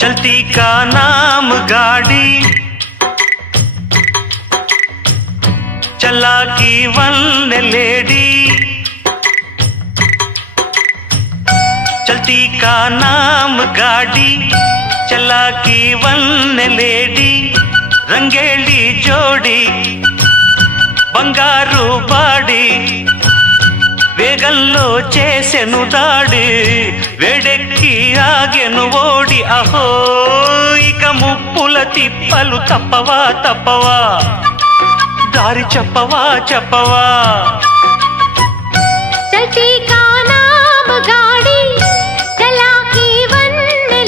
चलती का नाम गाड़ी, चला की वन लेडी। चलती का नाम गाड़ी, चला की वन लेडी। రంగేళి జోడి బంగారు బాడి, వేగంలో చేసెను దాడి, వేడెక్కి ఆగెను ఓడి. అహో ఇక ముప్పుల తిప్పలు తప్పవా తప్పవా, దారి చెప్పవా చెప్పవా. చల్తీ కా నామ్ గాడి, చలా కీ వన్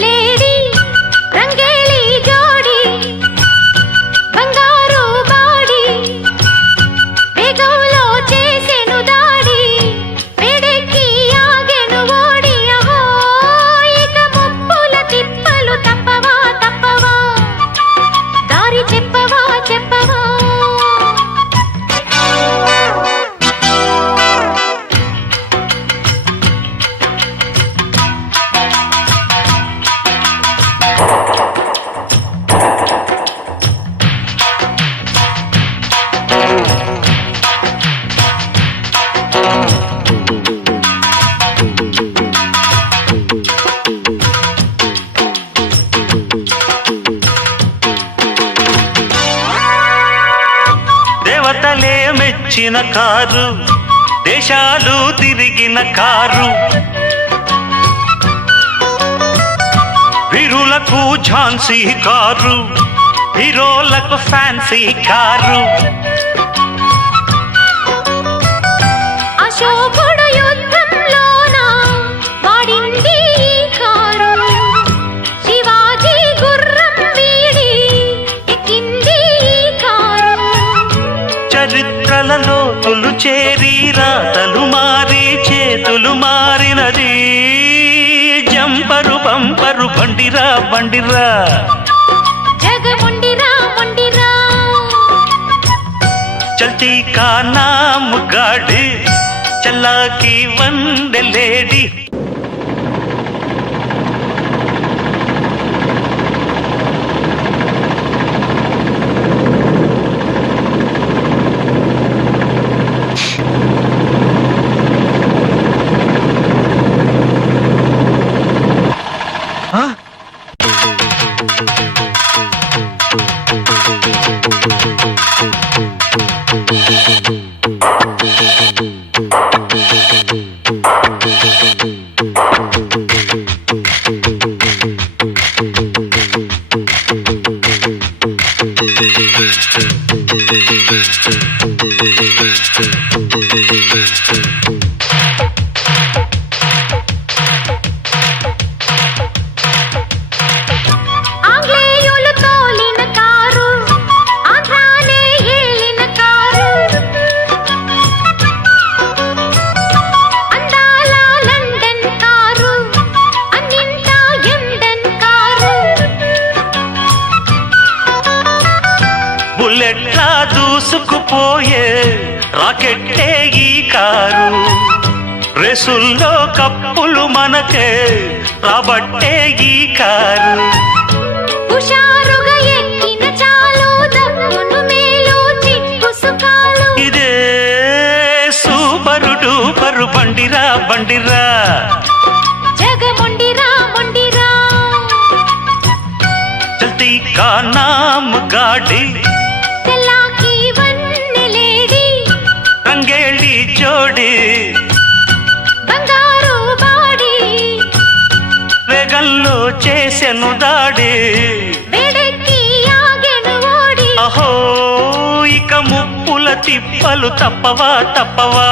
లేడీ. రంగేళి జోడి బంగారు బాడి, వేగంలో చేసెను దాడి, వేడెక్కి ఆగెను ఓడి. అహో ఇక ముప్పుల తిప్పలు తప్పవా తప్పవా, దారి చెప్పవా చెప్పవా. దేవతలే మెచ్చిన కారు, దేశాలు తిరిగిన కారు, వీరులకు ఝాన్సీ కారు, హీరోలకు ఫ్యాన్సీ కారు. అశోకుడు యుద్ధంలోన వాడింది ఈ కారు, శివాజీ గుర్రం వీడి ఎక్కింది ఈ కారు. చరిత్రలలో చేరి రాతలు మారి చేతులు మారినది, జంపరు బంపరు బండిరా బండిరా. జగముండిరా ముండిరా. చల్తీ కా నామ్ గాడి, చలా కీ వన్ లేడీ. ఆంగ్లేయులు తోలిన కారు, ఆంధ్రానే ఏలిన కారు, అందాల లండన్ కారు, అన్నింటా ఎండన్ కారు. బుల్లెట్లా దూసుకుపోయే రాకెట్టే ఈ కారు, రేసుల్లో కప్పులు మనకే రాబట్టే ఈ కారు. హుషారుగా ఎక్కిన చాలు, దక్కును మేలు చిక్కు సుఖాలు. ఇదే సూపరు డూపరు బండిరా బండిరా. జగముండిరా ముండిరా. చల్తీ కా నామ్ గాడి, చలా కీ వన్ లేడీ. రంగేళి జోడి బంగారు బాడి, వేగంలో చేసెను దాడి, వేడెక్కి ఆగెను ఓడి. అహో ఇక ముప్పుల తిప్పలు తప్పవా తప్పవా.